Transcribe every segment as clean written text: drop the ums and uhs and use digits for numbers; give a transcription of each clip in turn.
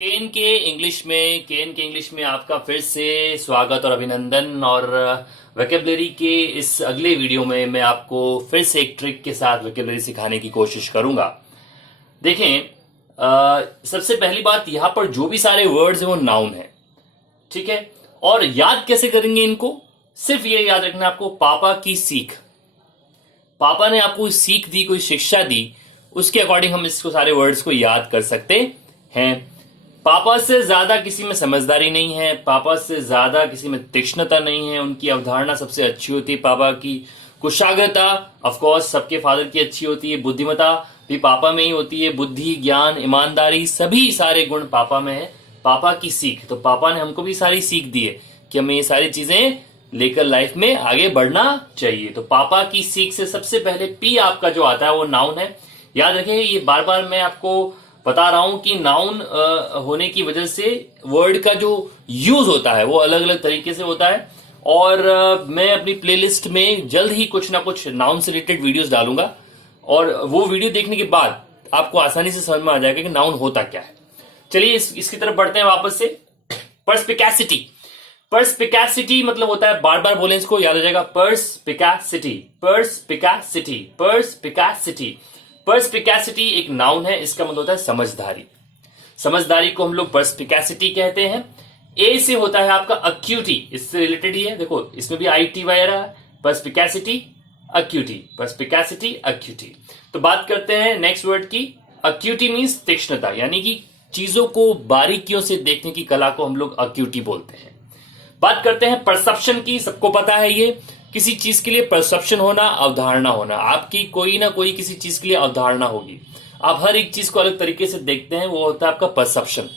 केन के इंग्लिश में आपका फिर से स्वागत और अभिनंदन। और वोकैबुलरी के इस अगले वीडियो में मैं आपको फिर से एक ट्रिक के साथ वोकैबुलरी सिखाने की कोशिश करूंगा। देखें, सबसे पहली बात, यहां पर जो भी सारे वर्ड्स हैं वो नाउन है, ठीक है। और याद कैसे करेंगे इनको? सिर्फ ये याद रखना आपको, पापा की सीख। पापा ने आपको सीख दी, कोई शिक्षा दी, उसके अकॉर्डिंग हम इसको सारे वर्ड्स को याद कर सकते हैं। पापा से ज्यादा किसी में समझदारी नहीं है, पापा से ज्यादा किसी में तीक्ष्णता नहीं है, उनकी अवधारणा सबसे अच्छी होती है पापा की। कुशाग्रता ऑफ कोर्स सबके फादर की अच्छी होती है, बुद्धिमता भी पापा में ही होती है, बुद्धि, ज्ञान, ईमानदारी, सभी सारे गुण पापा में है। पापा की सीख, तो पापा ने हमको भी सारी सीख दी है कि हमें ये सारी चीजें लेकर लाइफ में आगे बढ़ना चाहिए। तो पापा की सीख से सबसे पहले पी आपका जो आता है वो नाउन है। याद रखें, ये बार बार मैं आपको बता रहा हूं कि नाउन होने की वजह से वर्ड का जो यूज होता है वो अलग अलग तरीके से होता है। और मैं अपनी प्लेलिस्ट में जल्द ही कुछ ना कुछ नाउन से रिलेटेड वीडियोस डालूंगा, और वो वीडियो देखने के बाद आपको आसानी से समझ में आ जाएगा कि नाउन होता क्या है। चलिए इसकी तरफ बढ़ते हैं वापस से। पर्सपिकैसिटी। पर्सपिकैसिटी मतलब होता है, बार बार बोलें इसको, याद हो जाएगा। पर्सपिकैसिटी, पर्सपिकैसिटी, पर्सपिकैसिटी। पर्सपिकैसिटी एक नाउन है, इसका मतलब होता है समझदारी। समझदारी को हम लोग पर्सपिकैसिटी कहते हैं। ए से होता है आपका अक्यूटी, इससे रिलेटेड ही है। देखो इसमें भी आई टी वाई आ रहा है। पर्सपिकैसिटी, अक्यूटी, पर्सपिकैसिटी, अक्यूटी। तो बात करते हैं नेक्स्ट वर्ड की। अक्यूटी मीन्स तीक्ष्णता, यानी कि चीजों को बारीकियों से देखने की कला को हम लोग अक्यूटी बोलते हैं। बात करते हैं परसेप्शन की। सबको पता है ये, किसी चीज के लिए परसेप्शन होना, अवधारणा होना। आपकी कोई ना कोई किसी चीज के लिए अवधारणा होगी, आप हर एक चीज को अलग तरीके से देखते हैं, वो होता है आपका परसेप्शन।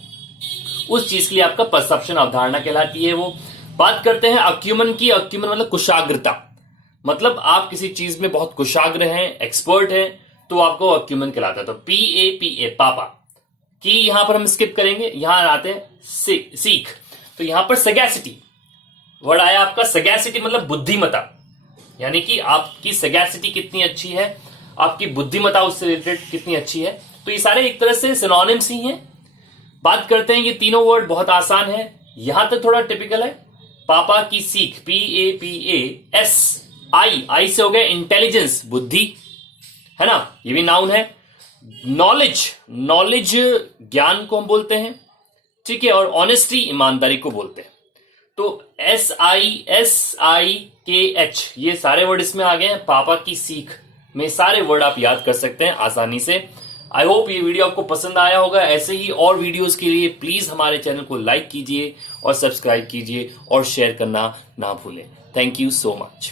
उस चीज के लिए आपका परसेप्शन, अवधारणा कहलाती है वो। बात करते हैं अक्यूमन की। अक्यूमन मतलब कुशाग्रता, मतलब आप किसी चीज में बहुत कुशाग्र हैं, एक्सपर्ट हैं, तो आपको अक्यूमन कहलाता है। तो PAPA, पापा की यहां पर हम स्किप करेंगे, यहां आते हैं सीख। तो यहां पर सगैसिटी वर्ड आया आपका। सगैसिटी मतलब बुद्धिमता, यानी कि आपकी सगैसिटी कितनी अच्छी है, आपकी बुद्धिमता उससे रिलेटेड कितनी अच्छी है। तो ये सारे एक तरह से सिनोनिम्स ही हैं। बात करते हैं, ये तीनों वर्ड बहुत आसान है, यहां तक थोड़ा टिपिकल है। पापा की सीख, PAPAS। आई से हो गया इंटेलिजेंस, बुद्धि, है ना, ये भी नाउन है। नॉलेज, नॉलेज ज्ञान को हम बोलते हैं, ठीक है। और ऑनेस्टी, ईमानदारी को बोलते हैं। तो SISIKH ये सारे वर्ड इसमें आ गए हैं। पापा की सीख में सारे वर्ड आप याद कर सकते हैं आसानी से। आई होप ये वीडियो आपको पसंद आया होगा। ऐसे ही और वीडियोस के लिए प्लीज हमारे चैनल को लाइक कीजिए और सब्सक्राइब कीजिए और शेयर करना ना भूलें। Thank you so much.